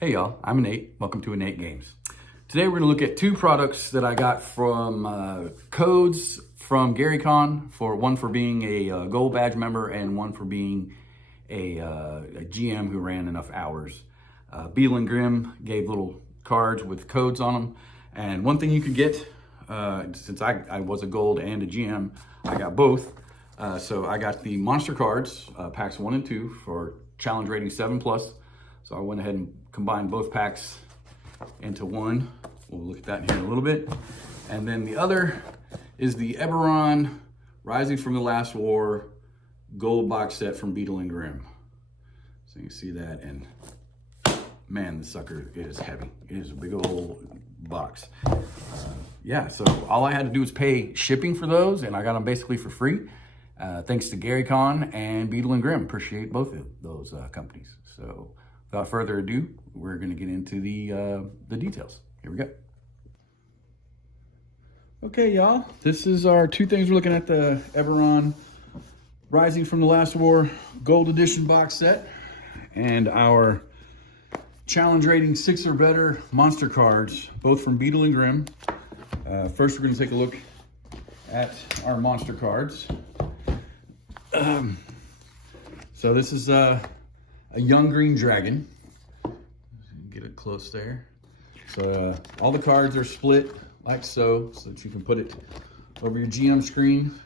Hey y'all, I'm Nate. Welcome to Nate Games. Today we're going to look at two products that I got from codes from GaryCon, one for being a gold badge member and one for being a GM who ran enough hours. Beadle and Grimm gave little cards with codes on them, and one thing you could get, since I was a gold and a GM, I got both. So I got the monster cards, packs 1 and 2 for challenge rating 7+. So I went ahead and combined both packs into one. We'll look at that in here in a little bit. And then the other is the Eberron Rising from the Last War gold box set from Beadle and Grimm. So you can see that, and man, the sucker is heavy. It is a big old box. Yeah, so all I had to do was pay shipping for those, and I got them basically for free. Thanks to GaryCon and Beadle and Grimm. Appreciate both of those companies. So without further ado, we're going to get into the details. Here we go. Okay, y'all. This is our two things we're looking at: the Eberron Rising from the Last War Gold Edition box set and our challenge rating 6 or better monster cards, both from Beadle and Grimm. First, we're going to take a look at our monster cards. So this is a young green dragon. Get it close there. So all the cards are split like so that you can put it over your GM screen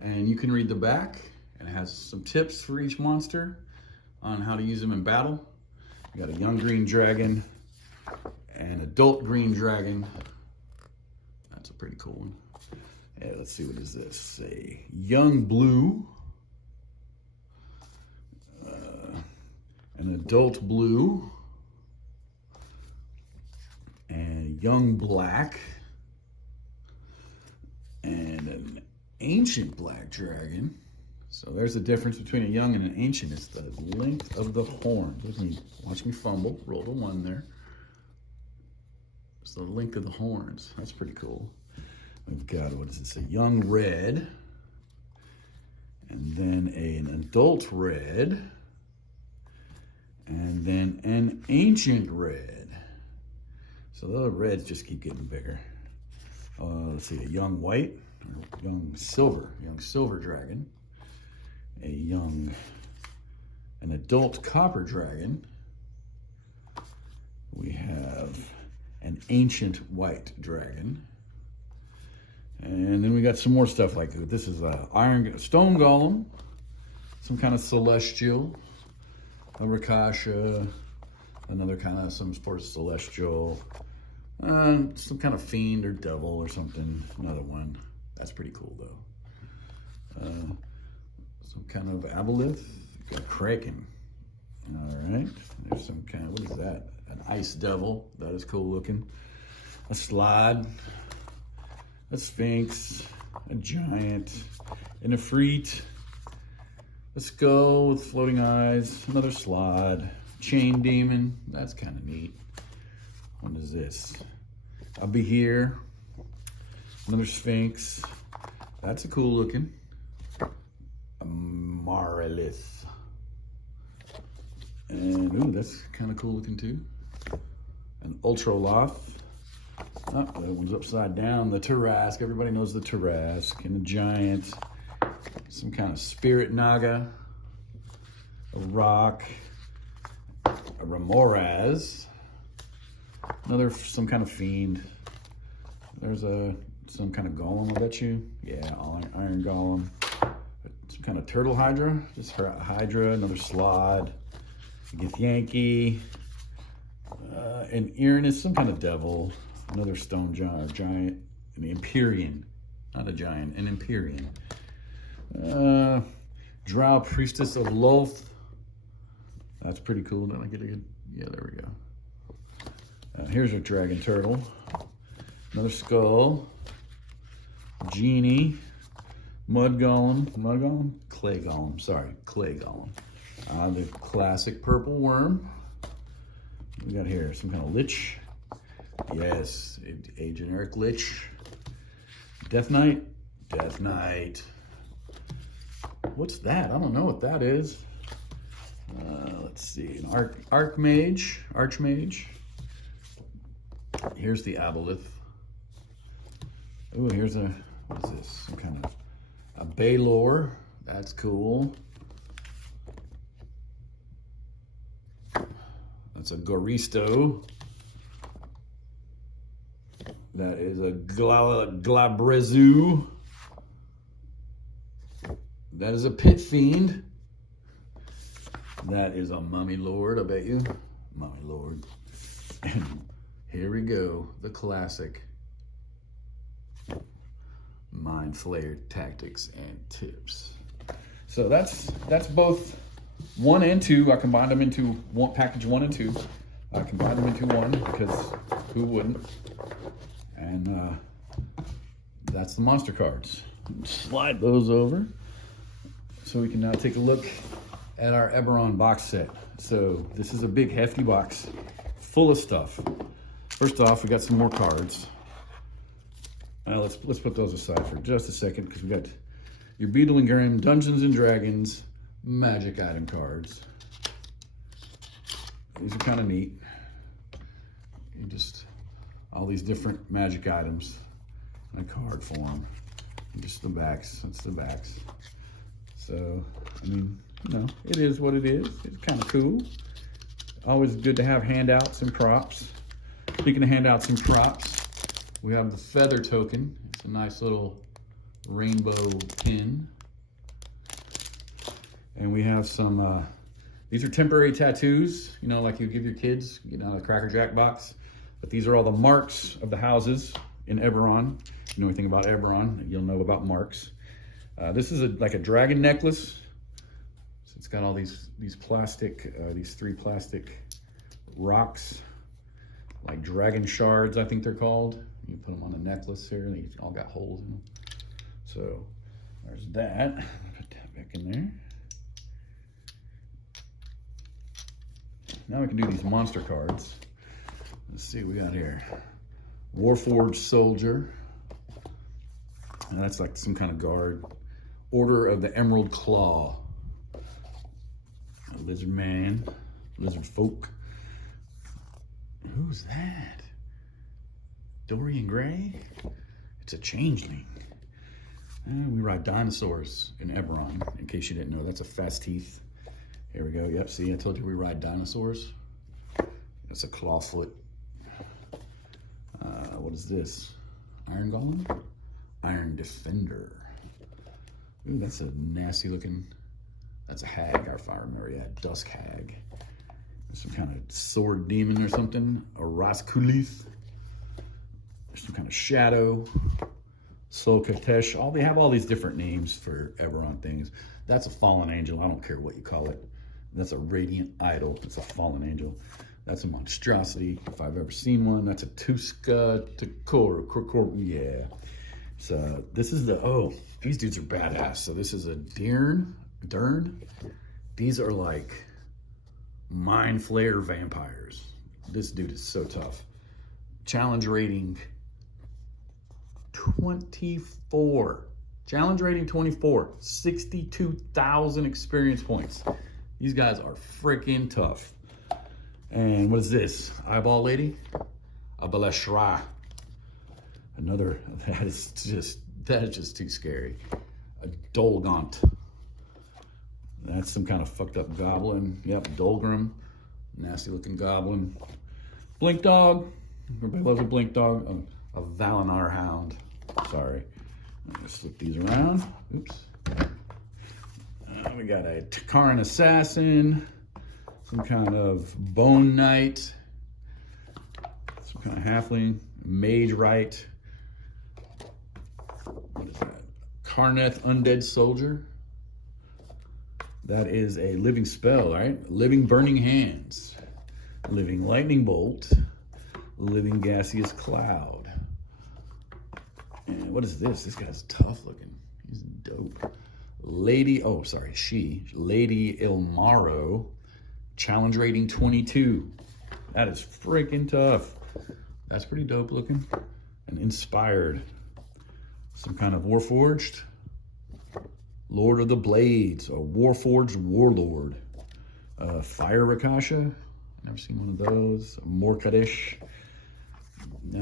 and you can read the back, and it has some tips for each monster on how to use them in battle. You got a young green dragon, an adult green dragon. That's a pretty cool one. Yeah, let's see, what is this? A young blue, an adult blue, and a young black, and an ancient black dragon. So there's the difference between a young and an ancient. It's the length of the horns. Watch me fumble. Roll the 1 there. It's the length of the horns. That's pretty cool. We've got, what is this? A young red, and then an adult red, and then an ancient red. So the reds just keep getting bigger. Let's see, a young white, or young silver dragon, an adult copper dragon. We have an ancient white dragon. And then we got some more stuff like this is a stone golem, some kind of celestial, a Rakasha, another kind of some sort of celestial, some kind of fiend or devil or something, another one. That's pretty cool though. Some kind of aboleth, a kraken. All right, there's some kind of, what is that? An ice devil. That is cool looking. A slide, a sphinx, a giant, an ifrit, a skull with floating eyes, another slide, chain demon. That's kind of neat. What is this? I'll be here. Another sphinx. That's a cool looking. A Marlith. And ooh, that's kind of cool looking too. An Ultraloth. Oh, that one's upside down. The Tarask. Everybody knows the Tarask. And a giant. Some kind of spirit naga. A rock. A Ramoraz. Another, some kind of fiend. There's some kind of golem, I bet you. Yeah, iron golem. Some kind of turtle hydra. Just hydra. Another slide. A Githyanki. An Uranus, some kind of devil. Another stone giant. An Empyrean. Not a giant, an Empyrean. Drow Priestess of Lolth. That's pretty cool. Did I get a good? Yeah, there we go. Here's a dragon turtle. Another skull. Genie. Mud golem. Clay golem. Sorry, clay golem. The classic purple worm. We got here some kind of lich. Yes, a generic lich. Death Knight. What's that? I don't know what that is. let's see, an Archmage. Here's the Aboleth. Oh, here's a, what is this? Some kind of a Baylor. That's cool. That's a Goristo. That is a Glabrezu. That is a Pit Fiend. That is a Mummy Lord, I bet you. Mummy Lord. And here we go, the classic Mind Flayer Tactics and Tips. So that's both 1 and 2. I combined them into one package, 1 and 2. I combined them into one because who wouldn't? And that's the monster cards. Slide those over so we can now take a look at our Eberron box set. So this is a big hefty box full of stuff. First off, we got some more cards. Let's put those aside for just a second because we got your Beetle and Grimm Dungeons and Dragons magic item cards. These are kind of neat. You just all these different magic items in a card form. And just the backs. That's the backs. So I mean, you know, it is what it is. It's kind of cool. Always good to have handouts and props. Speaking of handouts and props, we have the feather token. It's a nice little rainbow pin. And we have some, these are temporary tattoos, you know, like you give your kids, you know, a Cracker Jack box. But these are all the marks of the houses in Eberron. If you know anything about Eberron, you'll know about marks. This is like a dragon necklace. So it's got all these plastic, these 3 plastic rocks, like dragon shards, I think they're called. You put them on a necklace here, and they all got holes in them. So there's that. Put that back in there. Now we can do these monster cards. Let's see what we got here. Warforged Soldier. And that's like some kind of guard. Order of the Emerald Claw. A Lizard Man. Lizard Folk. Who's that? Dorian Gray? It's a changeling. We ride dinosaurs in Eberron, in case you didn't know. That's a Fast Teeth. Here we go. Yep, see, I told you we ride dinosaurs. That's a Clawfoot. What is this? Iron Golem? Iron Defender. Ooh, that's a nasty looking, that's a hag, if I remember. Yeah, Dusk Hag. Some kind of sword demon or something. A Raskulith. Some kind of shadow. Sol Katesh. They have all these different names for Eberron things. That's a fallen angel. I don't care what you call it. That's a radiant idol. It's a fallen angel. That's a monstrosity, if I've ever seen one. That's a Tuska Takor. Yeah. So this is the, these dudes are badass. So this is a Dern. These are like Mind Flayer vampires. This dude is so tough. Challenge rating 24. Challenge rating 24. 62,000 experience points. These guys are freaking tough. And what is this? Eyeball Lady? Abalashra. Another, that is just too scary. A Dolgaunt. That's some kind of fucked up goblin. Yep, Dolgrim. Nasty looking goblin. Blink Dog. Everybody loves a Blink Dog. A Valinar Hound. Sorry. I'm gonna slip these around. Oops. We got a Takaran Assassin. Some kind of Bone Knight. Some kind of Halfling. Mage Right. What is that? Karneth Undead Soldier. That is a living spell, right? Living Burning Hands. Living Lightning Bolt. Living Gaseous Cloud. And what is this? This guy's tough looking. He's dope. Lady Ilmaro. Challenge rating 22. That is freaking tough. That's pretty dope looking. And inspired. Some kind of Warforged. Lord of the Blades, or Warforged Warlord. Fire Rakasha. Never seen one of those. Morkadish.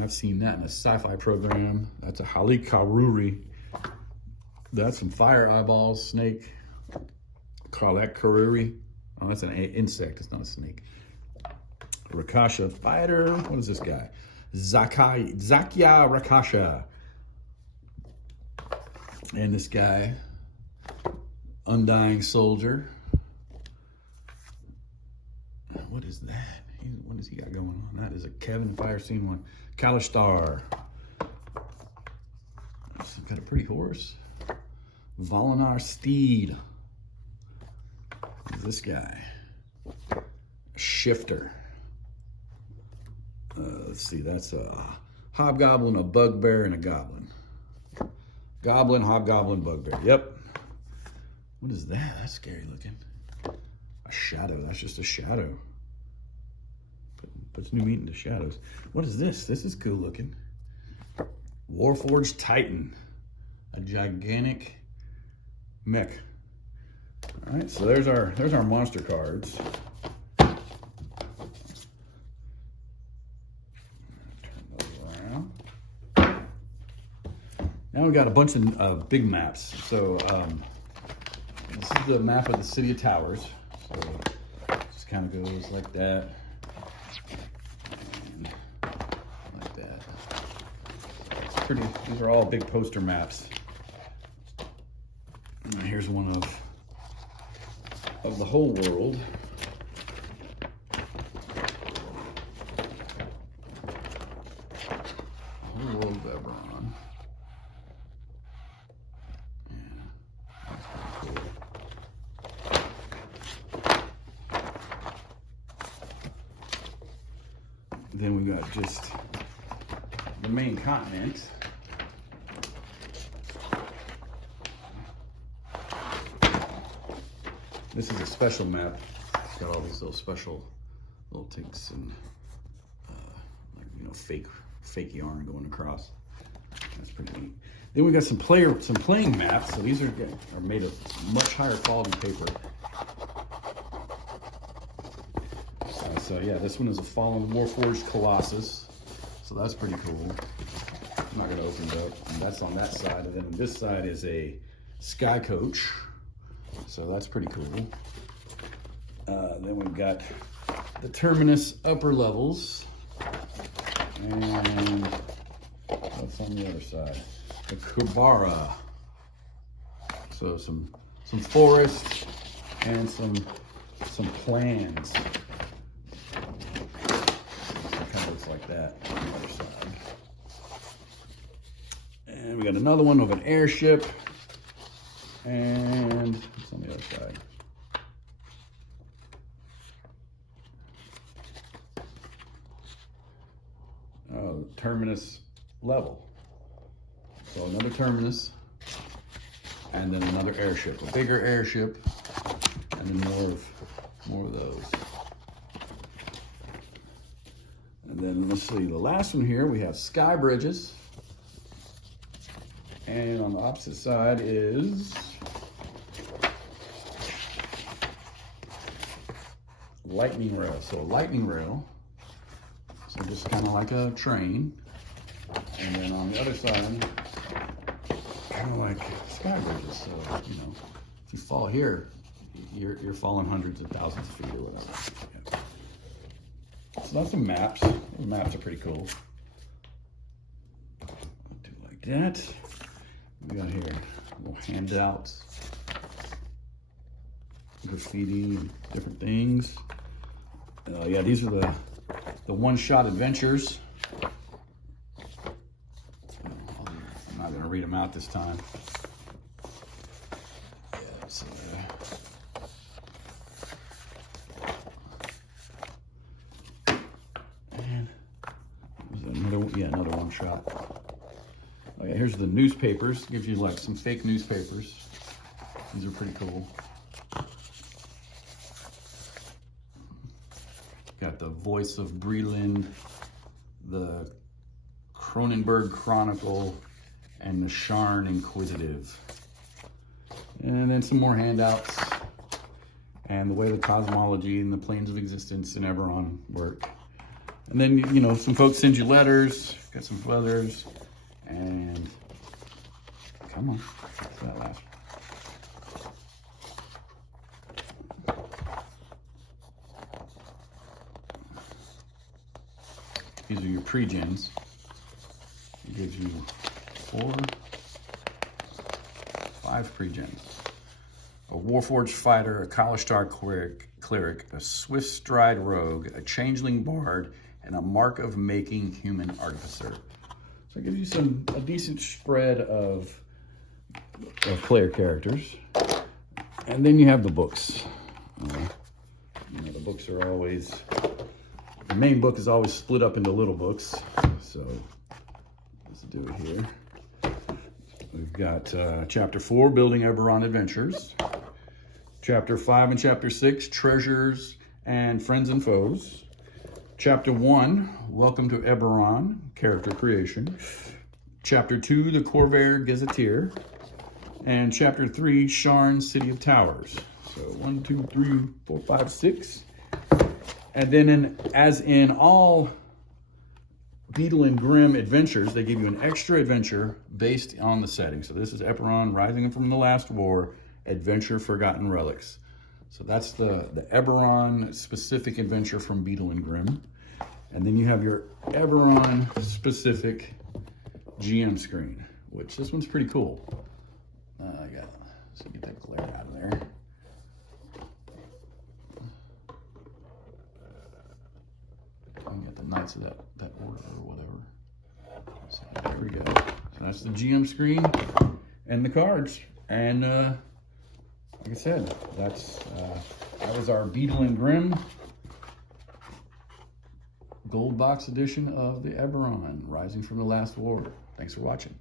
I've seen that in a sci-fi program. That's a Halikaruri. That's some fire eyeballs, snake. Karlek Karuri. Oh, that's an insect, it's not a snake. Rakasha fighter. What is this guy? Zakya Rakasha. And this guy, Undying Soldier. What is that? What does he got going on? That is a Kevin Fire Scene one. Kalishtar. Got a pretty horse. Volinar Steed. This guy. Shifter. Let's see, that's a hobgoblin, a bugbear, and a goblin. Goblin, hobgoblin, bugbear. Yep. What is that? That's scary looking. A shadow. That's just a shadow. Puts new meat into shadows. What is this? This is cool looking. Warforged Titan. A gigantic mech. All right, so there's our monster cards. Turn those around. Now we've got a bunch of big maps. So this is the map of the City of Towers. So it just kind of goes like that. And like that. It's pretty, these are all big poster maps. And here's one of the whole world. The whole world of Eberron. Yeah, that's pretty cool. Then we got just the main continent. This is a special map. It's got all these little special little tinks and like, fake yarn going across. That's pretty neat. Then we got some playing maps. So these are made of much higher quality paper. So yeah, this one is a Fallen Warforged Colossus. So that's pretty cool. I'm not gonna open it up. And that's on that side. And then on this side is a Sky Coach. So that's pretty cool. Then we've got the Terminus upper levels. And what's on the other side? The Kubara. So some forest and some plans. It kind of looks like that on the other side. And we got another one of an airship. And what's on the other side? Oh, Terminus level. So another Terminus, and then another airship, a bigger airship, and then more of those. And then let's see, the last one here, we have Sky Bridges. And on the opposite side is lightning rail. So a lightning rail, so just kind of like a train. And then on the other side, kind of like sky bridges. So, you know, if you fall here, you're falling hundreds of thousands of feet or whatever. Yeah. So that's some maps. The maps are pretty cool. I'll do like that. We got here little handouts, graffiti, different things. Yeah, these are the one-shot adventures. I'm not gonna read them out this time. Yeah, so, and another one shot. Okay, here's the newspapers. Gives you like some fake newspapers. These are pretty cool. Got the Voice of Breland, the Cronenberg Chronicle, and the Sharn Inquisitive. And then some more handouts. and the way the cosmology and the planes of existence in Eberron work. And then, you know, some folks send you letters, got some letters, and come on, what's that last one? These are your pre-gens. It gives you 5 pre-gens. A Warforged fighter, a Kalashtar cleric, a swift stride rogue, a changeling bard, and a mark of making human artificer. So it gives you a decent spread of player characters. And then you have the books. You know, the books are always, the main book is always split up into little books. So let's do it here. We've got Chapter 4, Building Eberron Adventures. Chapter 5 and Chapter 6, Treasures and Friends and Foes. Chapter 1, Welcome to Eberron, Character Creation. Chapter 2, The Corvair Gazetteer. And Chapter 3, Sharn, City of Towers. So 1, 2, 3, 4, 5, 6. And then as in all Beadle and Grimm adventures, they give you an extra adventure based on the setting. So this is Eberron, Rising from the Last War, Adventure Forgotten Relics. So that's the Eberron specific adventure from Beadle and Grimm. And then you have your Eberron specific GM screen, which this one's pretty cool. So get that glare out of there. And get the Knights of that order or whatever. So there we go. So that's the GM screen and the cards. And like I said, that was our Beadle and Grimm Gold Box edition of the Eberron, Rising from the Last War. Thanks for watching.